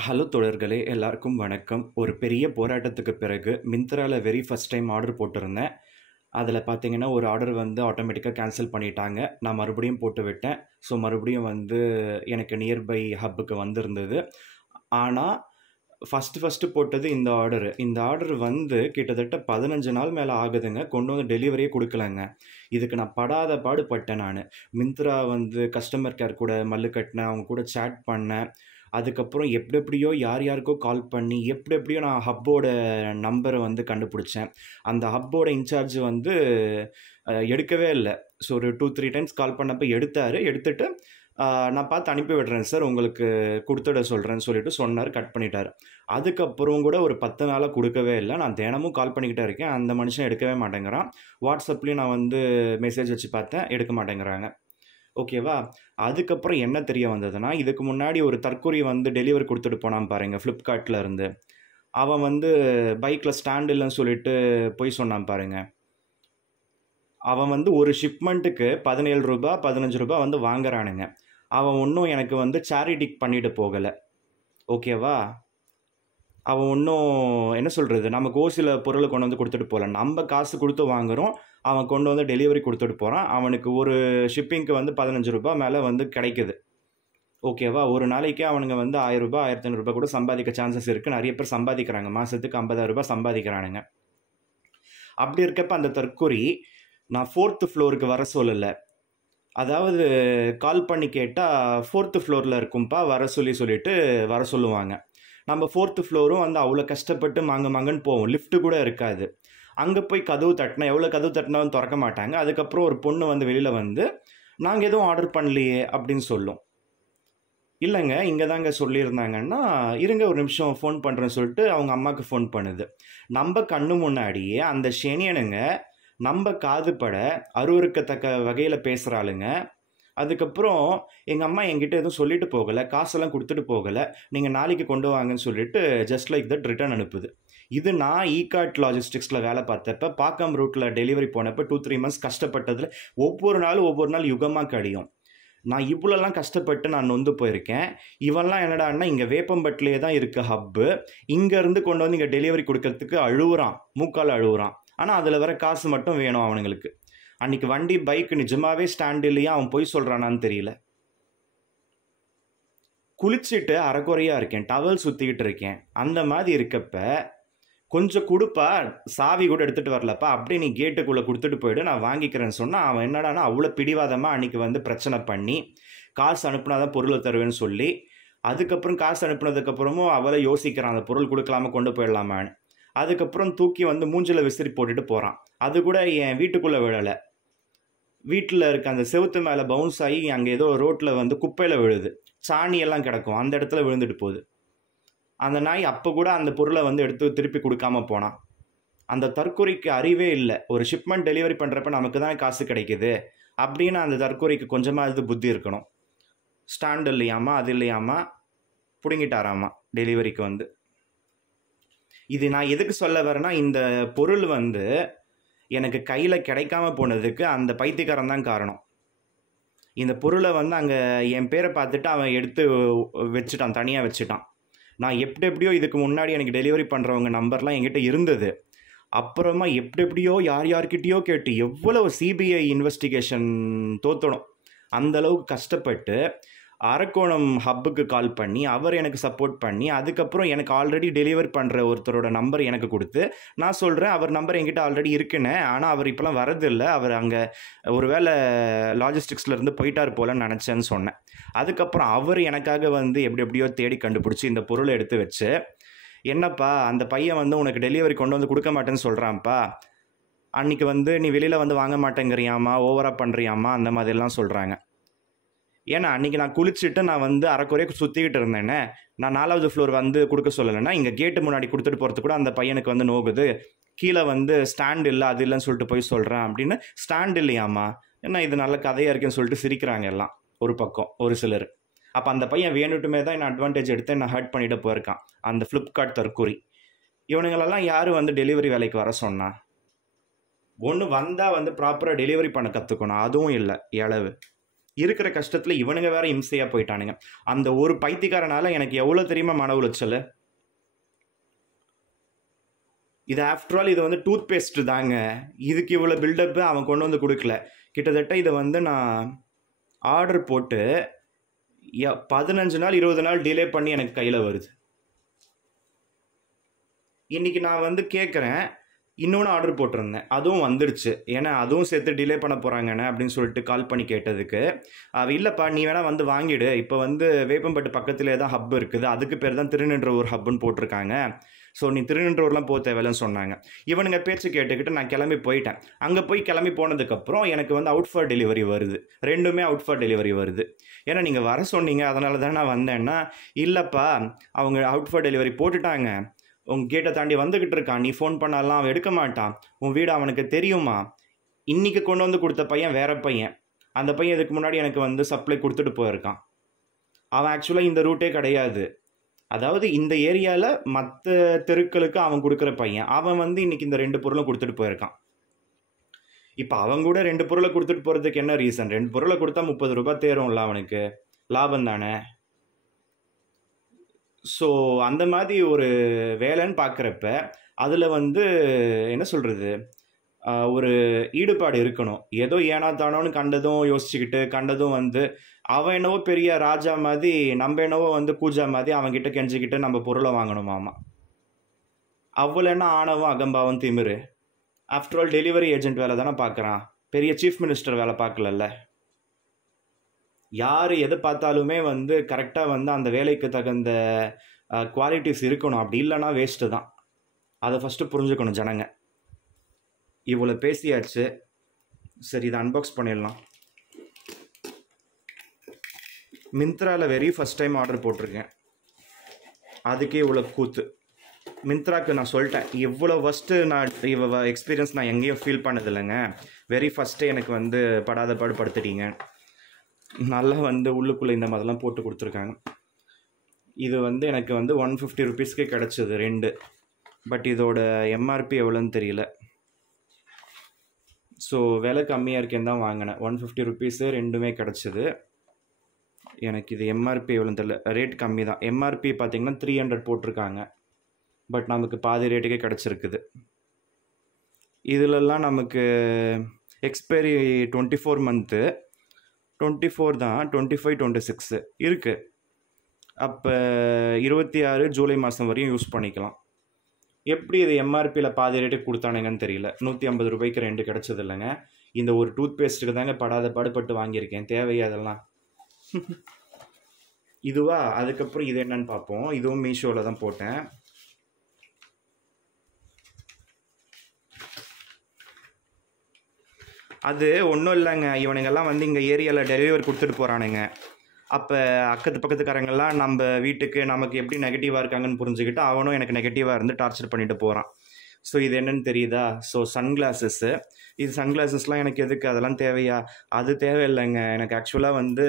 Hello தோழர்களே, எல்லாருக்கும் வணக்கம். ஒரு பெரிய போராட்டத்துக்கு பிறகு மிந்த்ரால வெரி ஃபர்ஸ்ட் டைம் ஆர்டர் போட்டிருந்தேன். அதில பார்த்தீங்கன்னா, ஒரு ஆர்டர் வந்து ஆட்டோமேட்டிக்கா கேன்சல் பண்ணிட்டாங்க. நான் மறுபடியும் போட்டு விட்டேன். ஸோ, மறுபடியும் வந்து எனக்கு நியர்பை ஹப்புக்கு வந்திருந்தது. ஆனா, ஃபர்ஸ்ட்டு போட்டது இந்த ஆர்டரு. இந்த ஆர்டர் வந்து கிட்டத்தட்ட 15 நாள் மேல ஆகுதுங்க. கொண்டு வந்து டெலிவரியே குடுக்கலங்க. இதுக்கு நான் படாத பாடு பட்டேன் நானு. மிந்த்ரா வந்து கஸ்டமர் கேர் கூட மல்லு கட்டினேன். அவங்க கூட சேட் பண்ணேன். அதுக்கப்புறம் எப்படியோ யார் யாருக்கோ கால் பண்ணி எப்படியோ நான் ஹப்போட நம்பரை வந்து கண்டுபிடிச்சேன். அந்த ஹப்போட இன்சார்ஜ் வந்து எடுக்கவே இல்லை. ஸோ ஒரு 2-3 டைம்ஸ் கால் பண்ணப்போ எடுத்துட்டு நான் பார்த்து அனுப்பி விடுறேன் சார், உங்களுக்கு கொடுத்துட சொல்கிறேன்னு சொல்லிட்டு சொன்னார். கட் பண்ணிட்டார். அதுக்கப்புறம் கூட ஒரு 10 நாளாக கொடுக்கவே இல்லை. நான் தினமும் கால் பண்ணிக்கிட்டே இருக்கேன். அந்த மனுஷன் எடுக்கவே மாட்டேங்கிறான். வாட்ஸ்அப்லேயும் நான் வந்து மெசேஜ் வச்சு பார்த்தேன், எடுக்க மாட்டேங்கிறாங்க. ஓகேவா? அதுக்கப்புறம் என்ன தெரிய வந்ததுன்னா, இதுக்கு முன்னாடி ஒரு தற்கொரி வந்து டெலிவரி குடுத்துட்டு போனான் பாருங்க, Flipkartல இருந்து. அவன் வந்து பைக்ல ஸ்டாண்ட் இல்லன்னு சொல்லிட்டு பொய் சொன்னான் பாருங்க. அவன் வந்து ஒரு ஷிப்மெண்ட்டுக்கு ரூ. 17 ரூ. 15 வந்து வாங்குறானுங்க. அவன் ஒண்ணும் எனக்கு வந்து சேரிட்டிக்கு பண்ணிட்டு போகல. ஓகேவா? அவன் ஒண்ணும் என்ன சொல்றது, நமக்கு ஓசில பொருள கொண்டு வந்து குடுத்துட்டு போல. நம்ப காசு குடுத்து வாங்குறோம். அவன் கொண்டு வந்து டெலிவரி குடுத்துட்டு போறான். அவனுக்கு ஒரு ஷிப்பிங்க்கு வந்து ரூ. 15 மேல வந்து கிடைக்குது. ஓகேவா? ஒரு நாளைக்கு அவனுங்க வந்து ரூ. 1000 ரூ. 1500 கூட சம்பாதிக்க சான்சஸ் இருக்கு. நெறைய பேர் சம்பாதிக்கிறாங்க. மாசத்துக்கு ரூ. 50,000 சம்பாதிக்கிறானுங்க. அப்படி இருக்கப்ப அந்த தற்கொரி, நான் 4த் ஃப்ளோருக்கு வர சொல்லல. அதாவது கால் பண்ணி கேட்டா, 4த் ஃப்ளோர்ல இருக்கும்பா வர சொல்லிட்டு வர சொல்லுவாங்க. நம்ம 4த் ஃப்ளோரும் வந்து அவ்வளோ கஷ்டப்பட்டு மாங்கன்னு போவோம். லிஃப்ட் கூட இருக்காது. அங்க போய் கதவு தட்டினா, எவ்வளோ கதவு தட்டினாலும் தொறக்க மாட்டாங்க. அதுக்கப்புறம் ஒரு பொண்ணு வந்து வெளியில வந்து, "நாங்க எதுவும் ஆர்டர் பண்ணலையே" அப்படின்னு சொல்லும். இல்லங்க, இங்க தாங்க சொல்லியிருந்தாங்கன்னா, "இருங்க ஒரு நிமிஷம் ஃபோன் பண்றேன்னு" சொல்லிட்டு அவங்க அம்மாக்கு ஃபோன் பண்ணுது. நம்ப கண்ணு முன்னாடியே அந்த ஷெனியனுங்க நம்ப காதுபட அருவருக்கத்தக்க வகையில பேசுறாளுங்க. அதுக்கப்புறம் எங்க அம்மா என்கிட்ட எதுவும் சொல்லிட்டு போகல. காசெல்லாம் குடுத்துட்டு போகல. நீங்க நாளைக்கு கொண்டு வாங்கன்னு சொல்லிட்டு ஜஸ்ட் லைக் தட் ரிட்டர்ன் அனுப்புது. இது நான் ஈகார்ட் லாஜிஸ்டிக்ஸ்ல வேலை பார்த்தப்ப, பாக்கம் ரூட்ல டெலிவரி போனப்ப 2, 3 மந்த்ஸ் கஷ்டப்பட்டதுல ஒவ்வொரு நாள் யுகமா கழியும். நான் இவ்வளோலாம் கஷ்டப்பட்டு நான் நொந்து போயிருக்கேன். இவன்லாம் என்னடான்னா, இங்க வேப்பம்பட்டிலேயே தான் இருக்கு ஹப்பு. இங்கேருந்து கொண்டு வந்து இங்க டெலிவரி குடுக்கறதுக்கு அழுவுறான். மூக்கால அழுவுறான். ஆனா, அதுல வர காசு மட்டும் வேணும் அவனுங்களுக்கு. அன்னைக்கு வண்டி, பைக் நிஜமாவே ஸ்டாண்ட் இல்லையா? அவன் பொய் சொல்றானான்னு தெரியல. குளிச்சுட்டு அரைகுறையா இருக்கேன். டவல் சுத்திக்கிட்டு இருக்கேன். அந்த மாரி இருக்கப்ப, "கொஞ்சம் குடுப்பா, சாவி கூட எடுத்துட்டு வரலப்பா. அப்படியே நீ கேட்டுக்குள்ள குடுத்துட்டு போயிடு. நான் வாங்கிக்கிறேன்னு" சொன்னா, அவன் என்னடான்னா அவ்வளோ பிடிவாதமா அன்னைக்கு வந்து பிரச்சனை பண்ணி, காசு அனுப்புனா தான் பொருள தருவேன்னு சொல்லி, அதுக்கப்புறம் காசு அனுப்புனதுக்கப்புறமும் அவளே யோசிக்கிறான். அந்த பொருள் குடுக்கலாமா, கொண்டு போயிடலாமான்னு. அதுக்கப்புறம் தூக்கி வந்து மூஞ்சில விசிறி போட்டுட்டு போறான். அது கூட என் வீட்டுக்குள்ள விழல. வீட்ல இருக்க அந்த செவுத்து மேல பவுன்ஸ் ஆயி, அங்க ஏதோ ரோட்ல வந்து குப்பையில விழுது. சாணி எல்லாம் கிடக்கும். அந்த இடத்துல விழுந்துட்டு போகுது. அந்த நாய் அப்ப கூட அந்த பொருள வந்து எடுத்து திருப்பி குடுக்காம போனான். அந்த தற்குறிக்கு அறிவே இல்ல. ஒரு ஷிப்மெண்ட் டெலிவரி பண்றப்ப நமக்கு தான் காசு கிடைக்குது. அப்படின்னு அந்த தற்குறிக்கு கொஞ்சமாவது புத்தி இருக்கணும். ஸ்டாண்ட் இல்லையாமா, அது இல்லையாமா, புடுங்கிட்டாராமா டெலிவரிக்கு வந்து. இது நான் எதுக்கு சொல்ல வரேன்னா, இந்த பொருள் வந்து எனக்கு கையில கிடைக்காம போனதுக்கு அந்த பைத்தியக்காரன் தான் காரணம். இந்த பொருள வந்து அங்க என் பேர பார்த்துட்டு அவன் எடுத்து வச்சுட்டான். தனியா வச்சுட்டான். நான் எப்படியோ இதுக்கு முன்னாடி எனக்கு டெலிவரி பண்றவங்க நம்பர்லாம் என்கிட்ட இருந்தது. அப்புறமா எப்படியோ யார்கிட்டயோ கேட்டு எவ்வளவு சிபிஐ இன்வெஸ்டிகேஷன் தோத்தணும். அந்த அளவுக்கு கஷ்டப்பட்டு அரக்கோணம் ஹப்புக்கு கால் பண்ணி, அவர் எனக்கு சப்போர்ட் பண்ணி, அதுக்கப்புறம் எனக்கு ஆல்ரெடி டெலிவரி பண்ற ஒருத்தரோட நம்பர் எனக்கு குடுத்து, நான் சொல்றேன் அவர் நம்பர் என்கிட்ட ஆல்ரெடி இருக்குண்ணே. ஆனா அவர் இப்பலாம் வரதில்ல. அவர் அங்க ஒருவேள லாஜிஸ்டிக்ஸ்ல இருந்து போயிட்டார் போலன்னு நெனச்சேன்னு சொன்னேன். அதுக்கப்புறம் அவர் எனக்காக வந்து எப்படியோ தேடி கண்டுபிடிச்சு இந்த பொருள எடுத்து வச்சு, "என்னப்பா அந்த பையன் வந்து உனக்கு டெலிவரி கொண்டு வந்து குடுக்க மாட்டேன்னு சொல்றான்ப்பா. அன்னைக்கு வந்து நீ வெளியில வந்து வாங்க மாட்டேங்கிறியாம்மா, ஓவரா பண்றியாம்மா" அந்த மாதிரிலாம் சொல்றாங்க. ஏன்னா, அன்னைக்கு நான் குளிச்சுட்டு நான் வந்து அரைகுறையா சுத்திக்கிட்டு இருந்தேனே. நான் 4வது ஃப்ளோர் வந்து குடுக்க சொல்லலன்னா, இங்க கேட் முன்னாடி குடுத்துட்டு போறதுக்கு கூட அந்த பையனுக்கு வந்து நோகுது. கீழ வந்து ஸ்டாண்ட் இல்ல, அது இல்லன்னு சொல்லிட்டு போய் சொல்றான் அப்படின்னு, ஸ்டாண்ட் இல்லையாம்மா? என்ன இது நல்ல கதையா இருக்கேன்னு சொல்லிட்டு சிரிக்கிறாங்க எல்லாம். ஒரு பக்கம், ஒரு சிலரு. அப்ப அந்த பையன் வேணுட்டுமே தான் என்ன அட்வான்டேஜ் எடுத்து என்ன ஹர்ட் பண்ணிட்டு போயிருக்கான். அந்த Flipkart தற்குறி. இவனுங்களெல்லாம் யாரு வந்து டெலிவரி வேலைக்கு வர சொன்னா? ஒண்ணு வந்தா வந்து ப்ராப்பரா டெலிவரி பண்ண கத்துக்கணும். அதுவும் இல்ல, எழவு. இருக்கிற கஷ்டத்தில் இவனுங்க வேற இம்சையாக போயிட்டானுங்க. அந்த ஒரு பைத்தியக்காரனால எனக்கு எவ்வளோ தெரியுமா மன உளைச்சல். இது ஆஃப்டர் ஆல் இது வந்து டூத் பேஸ்ட் தாங்க, இதுக்கு இவ்வளோ பில்டப்பு அவன் கொண்டு வந்து கொடுக்கல. கிட்டத்தட்ட இதை வந்து நான் ஆர்டர் போட்டு 15 நாள் 20 நாள் டிலே பண்ணி எனக்கு கையில் வருது. இன்றைக்கி நான் வந்து கேட்குறேன், இன்னொன்று ஆர்டர் போட்டிருந்தேன், அதுவும் வந்துடுச்சு. ஏன்னா அதுவும் சேர்த்து டிலே பண்ண போகிறாங்கண்ணே அப்படின்னு சொல்லிட்டு கால் பண்ணி கேட்டதுக்கு, இல்லைப்பா நீ வேணால் வந்து வாங்கிடு, இப்போ வந்து வேப்பம்பட்டு பக்கத்துலேயே தான் ஹப் இருக்குது, அதுக்கு பேர் தான் திருநின்றவூர் ஹப்புன்னு போட்டிருக்காங்க, ஸோ நீ திருநின்றவூர்லாம் போக தேவையில்லைன்னு சொன்னாங்க. இவனுங்க பேச்சு கேட்டுக்கிட்டு நான் கிளம்பி போயிட்டேன். அங்கே போய் கிளம்பி போனதுக்கப்புறம் எனக்கு வந்து அவுட் ஃபார் டெலிவரி வருது, ரெண்டுமே அவுட் ஃபார் டெலிவரி வருது. ஏன்னா நீங்கள் வர சொன்னீங்க அதனால தான் நான் வந்தேன்னா, இல்லைப்பா அவங்க அவுட் ஃபார் டெலிவரி போட்டுட்டாங்க, உங்கள் கேட்டை தாண்டி வந்துக்கிட்டு இருக்கான், நீ ஃபோன் பண்ணாலாம் அவன் எடுக்க மாட்டான், உன் வீடு அவனுக்கு தெரியுமா, இன்றைக்கி கொண்டு வந்து கொடுத்த பையன் வேற பையன், அந்த பையன் இதுக்கு முன்னாடி எனக்கு வந்து சப்ளை கொடுத்துட்டு போயிருக்கான், அவன் ஆக்சுவலாக இந்த ரூட்டே கிடையாது, அதாவது இந்த ஏரியாவில் மற்ற தெருக்களுக்கு அவன் கொடுக்குற பையன், அவன் வந்து இன்றைக்கி இந்த 2 பொருளும் கொடுத்துட்டு போயிருக்கான். இப்போ அவன் கூட 2 பொருளை கொடுத்துட்டு போகிறதுக்கு என்ன ரீசன், 2 பொருளை கொடுத்தா 30 ரூபாய் தேரும்ல, அவனுக்கு லாபம் தானே. ஸோ அந்த மாதிரி ஒரு வேலைன்னு பார்க்குறப்ப அதில் வந்து என்ன சொல்கிறது, ஒரு ஈடுபாடு இருக்கணும். ஏதோ ஏனா தானோன்னு கண்டதும் யோசிச்சுக்கிட்டு கண்டதும் வந்து அவன் என்னவோ பெரிய ராஜா மாதிரி, நம்ம என்னவோ வந்து கூஜா மாதிரி அவன்கிட்ட கெஞ்சிக்கிட்டு நம்ம பொருளை வாங்கணுமாமா. அவ்வளோ என்ன ஆணவம் அகம்பாவம் திமிரு. ஆஃப்டர் ஆல் டெலிவரி ஏஜென்ட் வேலை தானே பார்க்குறான், பெரிய சீஃப் மினிஸ்டர் வேலை பார்க்கலல்ல. யார் எதை பார்த்தாலுமே வந்து கரெக்டாக வந்து அந்த வேலைக்கு தகுந்த குவாலிட்டிஸ் இருக்கணும், அப்படி இல்லைன்னா வேஸ்ட்டு தான். அதை ஃபஸ்ட்டு புரிஞ்சுக்கணும் ஜனங்க. இவ்வளோ பேசியாச்சு, சரி இதை அன்பாக்ஸ் பண்ணிடலாம். மிந்த்ராவில் வெரி ஃபஸ்ட் டைம் ஆர்டர் போட்டிருக்கேன், அதுக்கே இவ்வளோ கூத்து. மிந்த்ராக்கு நான் சொல்லிட்டேன், இவ்வளோ ஃபஸ்ட்டு நான் எக்ஸ்பீரியன்ஸ் நான் எங்கேயும் ஃபீல் பண்ணதில்லைங்க, வெரி ஃபஸ்ட்டு எனக்கு வந்து படாத பாடு படுத்துட்டீங்க. நல்லா வந்து உள்ளுக்குள்ளே இந்த மாதிரிலாம் போட்டு கொடுத்துருக்காங்க. இது வந்து எனக்கு வந்து 150 ருபீஸ்க்கே கிடச்சிது 2, பட் இதோட எம்ஆர்பி எவ்வளோன்னு தெரியல. ஸோ விலை கம்மியாக இருக்கேன்னு தான் வாங்கினேன், 150 ருபீஸு ரெண்டுமே கிடச்சிது. எனக்கு இது எம்ஆர்பி எவ்வளோன்னு தெரியல, ரேட் கம்மி தான். எம்ஆர்பி பார்த்திங்கன்னா 300 போட்டிருக்காங்க, பட் நமக்கு பாதி ரேட்டுக்கே கிடச்சிருக்குது. இதிலெல்லாம் நமக்கு எக்ஸ்பைரி 24 மந்த்து, 24 தான், 25 26 இருக்குது. அப்போ 26 ஜூலை மாதம் வரையும் யூஸ் பண்ணிக்கலாம். எப்படி இது எம்ஆர்பியில் பாதி ரேட்டுக்கு கொடுத்தானுங்கன்னு தெரியல. 150 ரூபாய்க்கு 2 கிடச்சது இல்லைங்க. இந்த ஒரு டூத் பேஸ்ட்டுக்கு தாங்க படாத பாடுபட்டு வாங்கியிருக்கேன், தேவையா அதெல்லாம். இதுவா, அதுக்கப்புறம் இது என்னன்னு பார்ப்போம். இதுவும் மீஷோவில் தான் போட்டேன். அது ஒன்றும் இல்லைங்க, இவனுங்கெல்லாம் வந்து இங்கே ஏரியாவில் டெலிவரி கொடுத்துட்டு போகிறானுங்க. அப்போ அக்கத்து பக்கத்துக்காரங்கெல்லாம் நம்ம வீட்டுக்கு நமக்கு எப்படி நெகட்டிவாக இருக்காங்கன்னு புரிஞ்சுக்கிட்டு அவனும் எனக்கு நெகட்டிவாக இருந்து டார்ச்சர் பண்ணிட்டு போகிறான். ஸோ இது என்னன்னு தெரியுதா? ஸோ சன்கிளாஸஸ்ஸு. இது சன்கிளாஸஸ்லாம் எனக்கு எதுக்கு, அதெல்லாம் தேவையா? அது தேவையில்லைங்க. எனக்கு ஆக்சுவலாக வந்து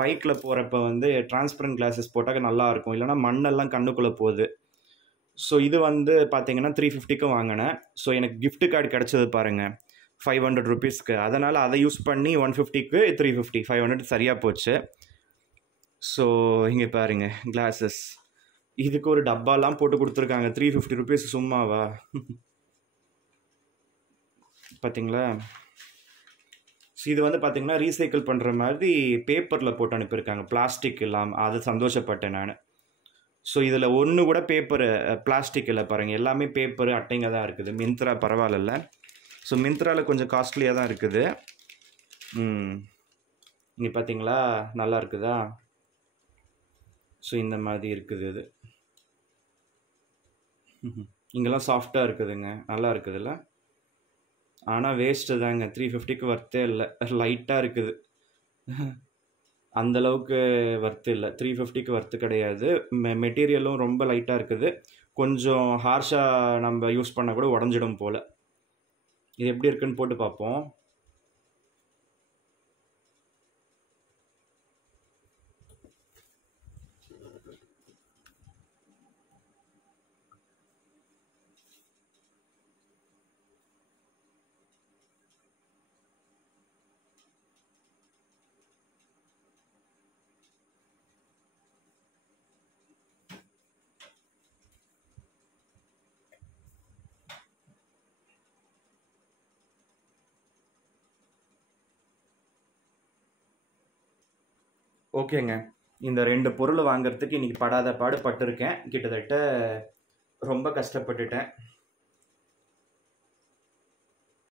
பைக்கில் போகிறப்ப வந்து டிரான்ஸ்பரண்ட் கிளாஸஸ் போட்டால் நல்லாயிருக்கும், இல்லைனா மண்ணெல்லாம் கண்ணுக்குள்ளே போகுது. ஸோ இது வந்து பார்த்திங்கன்னா 350க்கு வாங்கினேன். ஸோ எனக்கு கிஃப்ட் கார்டு கிடச்சது பாருங்கள், 500 ருபீஸ்க்கு. அதனால் அதை யூஸ் பண்ணி 150க்கு 350, 500 சரியாக போச்சு. ஸோ இங்கே பாருங்க கிளாஸஸ், இதுக்கு ஒரு டப்பாலாம் போட்டு கொடுத்துருக்காங்க. 350 ருபீஸ் சும்மாவா? பார்த்தீங்களா? இது வந்து பார்த்திங்கன்னா ரீசைக்கிள் பண்ணுற மாதிரி பேப்பரில் போட்டு அனுப்பியிருக்காங்க, பிளாஸ்டிக் இல்லாமல். அது சந்தோஷப்பட்டேன் நான். ஸோ இதில் ஒன்று கூட பேப்பரு பிளாஸ்டிக் இல்லை பாருங்கள், எல்லாமே பேப்பரு அட்டைங்க தான் இருக்குது. மிந்த்ரா பரவாயில்ல. ஸோ மிந்த்ராவில் கொஞ்சம் காஸ்ட்லியாக தான் இருக்குது. இங்கே பார்த்தீங்களா, நல்லா இருக்குதா? ஸோ இந்த மாதிரி இருக்குது. இது இங்கெல்லாம் சாஃப்டாக இருக்குதுங்க, நல்லா இருக்குதுல்ல. ஆனால் வேஸ்ட்டு தாங்க, 350க்கு வர்த்தே இல்லை. லைட்டாக இருக்குது, அந்தளவுக்கு வர்த்து இல்லை. 350க்கு வர்த்து கிடையாது. மெட்டீரியலும் ரொம்ப லைட்டாக இருக்குது. கொஞ்சம் ஹார்ஷாக நம்ம யூஸ் பண்ணால் கூட உடஞ்சிடும் போல். இது எப்படி இருக்குன்னு போட்டு பார்ப்போம். ஓகேங்க. இந்த 2 பொருள் வாங்குறதுக்கு இன்னைக்கு படாத பாடு பட்டுருக்கேன். கிட்டத்தட்ட ரொம்ப கஷ்டப்பட்டுட்டேன்.